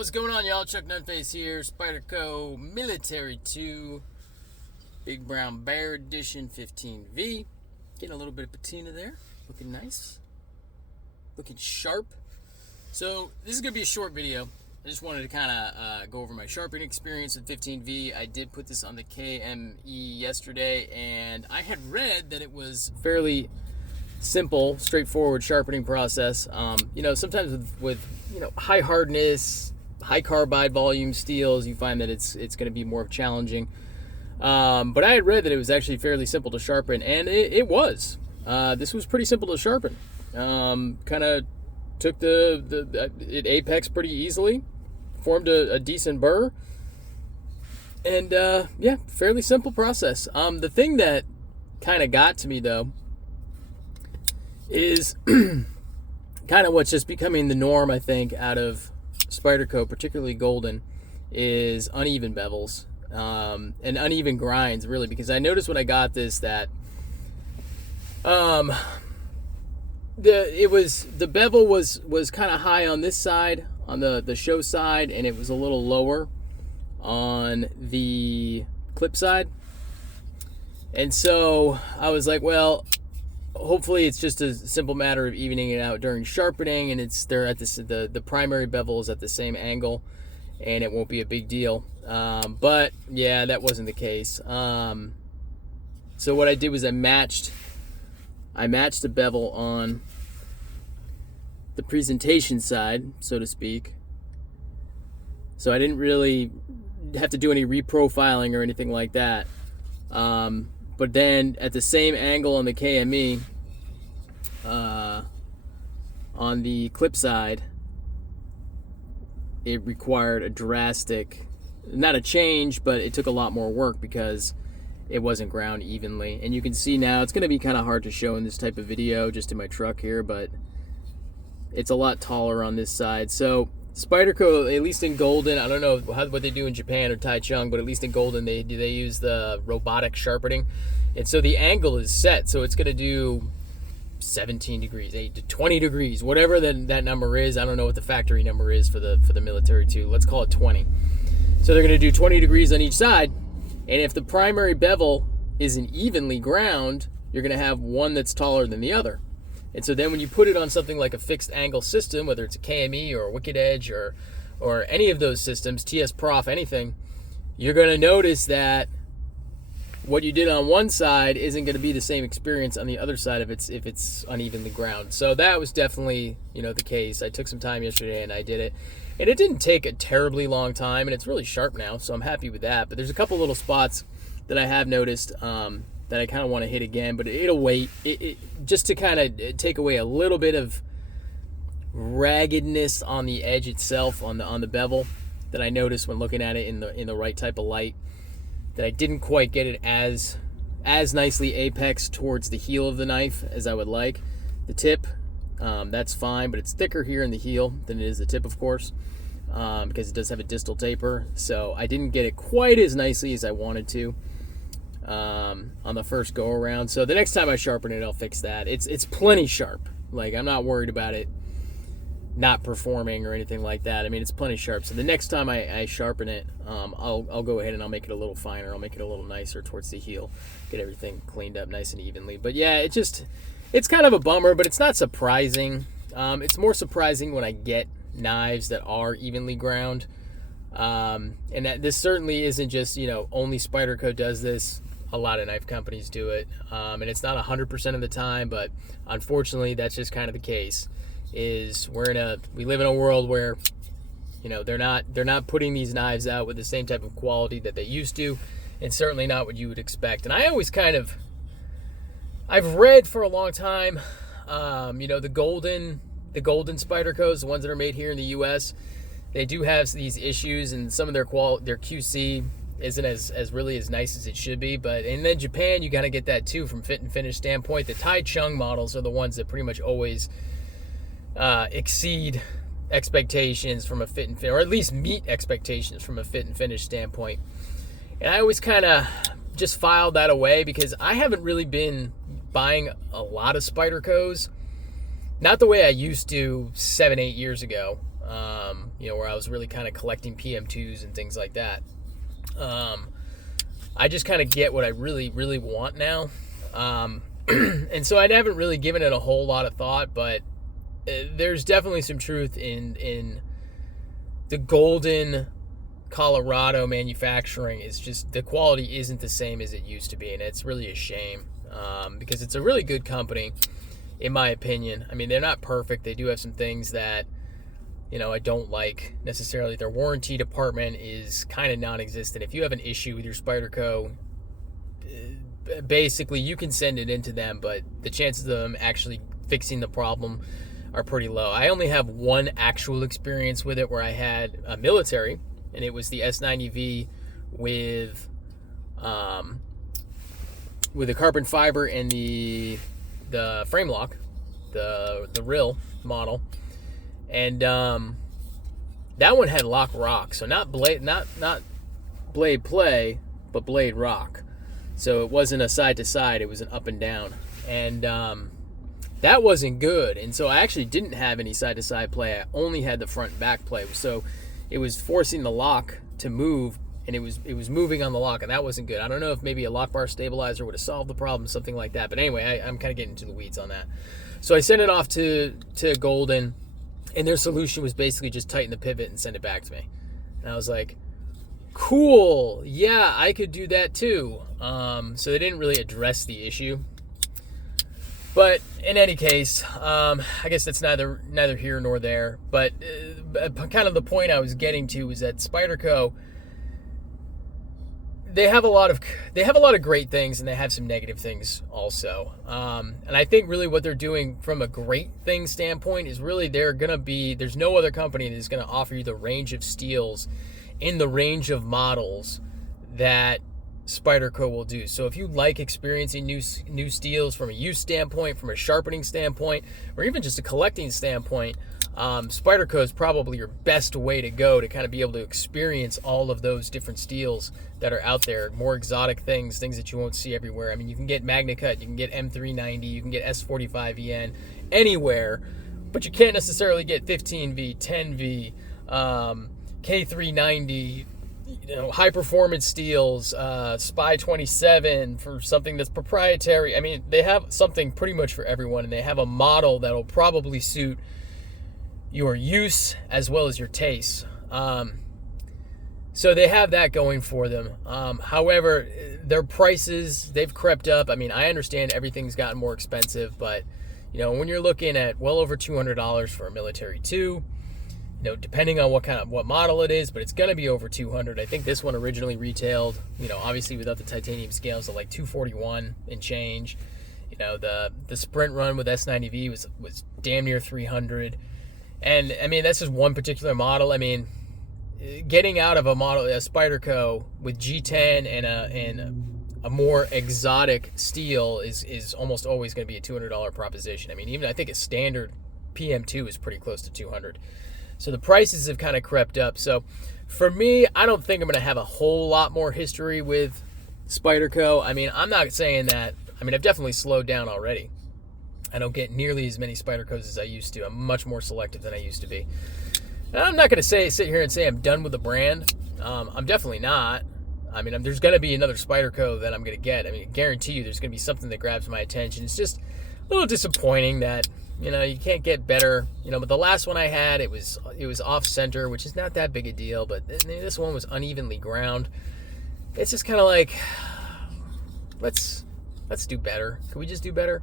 What's going on, y'all? Chuck Nunface here. Spyderco Military 2 Big Brown Bear Edition 15V. Getting a little bit of patina there. Looking nice. Looking sharp. So this is going to be a short video. I just wanted to kind of go over my sharpening experience with 15V. I did put this on the KME yesterday, and I had read that it was fairly simple, straightforward sharpening process. Sometimes with high hardness, high carbide volume steels, you find that it's going to be more challenging. But I had read that it was actually fairly simple to sharpen, and it was. This was pretty simple to sharpen. Kind of took it apex pretty easily, formed a decent burr, and fairly simple process. The thing that kind of got to me though is kind of what's just becoming the norm, I think, out of Spyderco, particularly Golden, is uneven bevels and uneven grinds, really, because I noticed when I got this that the bevel was kind of high on this side, on the show side, and it was a little lower on the clip side. And so I was like, well, hopefully it's just a simple matter of evening it out during sharpening, and they're at the primary bevel is at the same angle, and it won't be a big deal. But yeah, that wasn't the case. So what I did was I matched the bevel on the presentation side, so to speak. So I didn't really have to do any reprofiling or anything like that. But then at the same angle on the KME, on the clip side, it required a drastic, not a change, but it took a lot more work because it wasn't ground evenly. And you can see now, it's going to be kind of hard to show in this type of video just in my truck here, but it's a lot taller on this side. So Spyderco, at least in Golden, I don't know what they do in Japan or Taichung, but at least in Golden they use the robotic sharpening, and so the angle is set, so it's going to do 17 degrees, 8 to 20 degrees, whatever that number is. I don't know what the factory number is for the military too. Let's call it 20. So they're going to do 20 degrees on each side, and if the primary bevel isn't evenly ground, you're going to have one that's taller than the other. And so then when you put it on something like a fixed angle system, whether it's a KME or a Wicked Edge or any of those systems, TS Prof, anything, you're going to notice that what you did on one side isn't going to be the same experience on the other side if it's unevenly ground. So that was definitely, the case. I took some time yesterday and I did it. And it didn't take a terribly long time, and it's really sharp now, so I'm happy with that. But there's a couple little spots that I have noticed that I kind of want to hit again, but it'll wait. It just to kind of take away a little bit of raggedness on the edge itself, on the bevel, that I noticed when looking at it in the right type of light, that I didn't quite get it as nicely apex towards the heel of the knife as I would like. The tip, that's fine, but it's thicker here in the heel than it is the tip, of course, because it does have a distal taper. So I didn't get it quite as nicely as I wanted to on the first go around. So the next time I sharpen it, I'll fix that. It's plenty sharp. Like, I'm not worried about it not performing or anything like that. I mean, it's plenty sharp. So the next time I sharpen it, I'll go ahead and I'll make it a little finer. I'll make it a little nicer towards the heel, get everything cleaned up nice and evenly. But yeah, it's kind of a bummer, but it's not surprising. It's more surprising when I get knives that are evenly ground. And that this certainly isn't just, only Spyderco does this. A lot of knife companies do it. And it's not 100% of the time, but unfortunately that's just kind of the case. We live in a world where, they're not putting these knives out with the same type of quality that they used to, and certainly not what you would expect. And I always I've read for a long time, the golden Spydercos, the ones that are made here in the U.S., they do have these issues, and some of their QC isn't as really as nice as it should be. And then Japan, you got to get that too from fit and finish standpoint. The Taichung models are the ones that pretty much always exceed expectations from a fit and finish, or at least meet expectations from a fit and finish standpoint. And I always kind of just filed that away because I haven't really been buying a lot of Spydercos, not the way I used to 7-8 years ago. where I was really kind of collecting PM2s and things like that. I just kind of get what I really, really want now. And so I haven't really given it a whole lot of thought, but there's definitely some truth in the Golden Colorado manufacturing. Is just the quality isn't the same as it used to be, and it's really a shame, because it's a really good company, in my opinion. I mean, they're not perfect. They do have some things that, I don't like necessarily. Their warranty department is kind of non-existent. If you have an issue with your Spyderco, basically you can send it into them, but the chances of them actually fixing the problem are pretty low. I only have one actual experience with it, where I had a military, and it was the S90V with the carbon fiber and the frame lock, the RIL model, and that one had lock rock, so not blade play, but blade rock. So it wasn't a side to side; it was an up and down, and that wasn't good. And so I actually didn't have any side to side play. I only had the front and back play. So it was forcing the lock to move, and it was moving on the lock, and that wasn't good. I don't know if maybe a lock bar stabilizer would have solved the problem, something like that. But anyway, I'm kind of getting into the weeds on that. So I sent it off to Golden, and their solution was basically just tighten the pivot and send it back to me. And I was like, cool, yeah, I could do that too. So they didn't really address the issue. But in any case, I guess that's neither here nor there. But kind of the point I was getting to was that Spyderco, they have a lot of great things, and they have some negative things also. And I think really what they're doing from a great thing standpoint is really there's no other company that's going to offer you the range of steels in the range of models that Spyderco will do. So if you like experiencing new steels from a use standpoint, from a sharpening standpoint, or even just a collecting standpoint, Spyderco is probably your best way to go to kind of be able to experience all of those different steels that are out there, more exotic things that you won't see everywhere. I mean, you can get MagnaCut, you can get M390, you can get S45EN anywhere, but you can't necessarily get 15V, 10V, K390, high performance steels, Spy 27 for something that's proprietary. I mean, they have something pretty much for everyone, and they have a model that'll probably suit your use as well as your tastes. So they have that going for them. However, their prices, they've crept up. I mean, I understand everything's gotten more expensive, but when you're looking at well over $200 for a Military 2, depending on what model it is, but it's going to be over 200. I think this one originally retailed, obviously without the titanium scales, at like 241 and change. The Sprint run with S90V was damn near 300. And I mean, that's just one particular model. I mean, getting out of a Spyderco with G10 and a more exotic steel is almost always going to be a $200 proposition. I mean, even I think a standard PM2 is pretty close to 200. So the prices have kind of crept up. So for me, I don't think I'm going to have a whole lot more history with Spyderco. I mean, I'm not saying that. I mean, I've definitely slowed down already. I don't get nearly as many Spydercos as I used to. I'm much more selective than I used to be. And I'm not going to sit here and say I'm done with the brand. I'm definitely not. I mean, there's going to be another Spyderco that I'm going to get. I mean, I guarantee you there's going to be something that grabs my attention. It's just a little disappointing that you can't get better. But the last one I had, it was off center, which is not that big a deal. But this one was unevenly ground. It's just kind of like, let's do better. Can we just do better?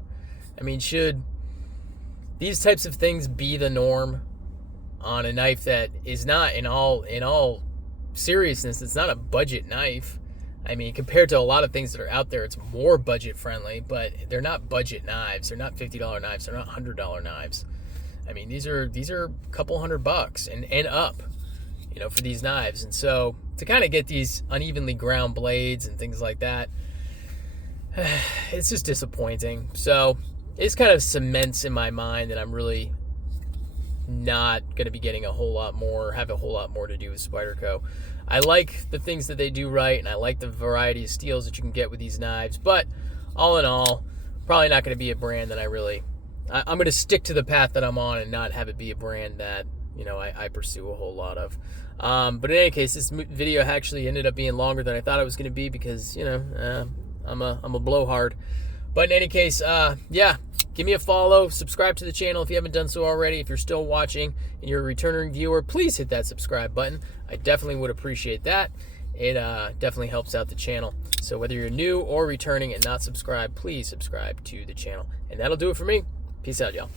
I mean, should these types of things be the norm on a knife that is not, in all seriousness, it's not a budget knife? I mean, compared to a lot of things that are out there, it's more budget friendly, but they're not budget knives. They're not $50 knives. They're not $100 knives. I mean, these are a couple $100 and up, for these knives. And so to kind of get these unevenly ground blades and things like that, it's just disappointing. So it kind of cements in my mind that I'm really not going to be getting have a whole lot more to do with Spyderco. I like the things that they do right, and I like the variety of steels that you can get with these knives, but all in all, probably not going to be a brand that I'm going to stick to the path that I'm on and not have it be a brand that I pursue a whole lot of. But in any case, this video actually ended up being longer than I thought it was going to be because, I'm a blowhard. But in any case, yeah, give me a follow, subscribe to the channel if you haven't done so already. If you're still watching and you're a returning viewer, please hit that subscribe button. I definitely would appreciate that. It definitely helps out the channel. So whether you're new or returning and not subscribed, please subscribe to the channel. And that'll do it for me. Peace out, y'all.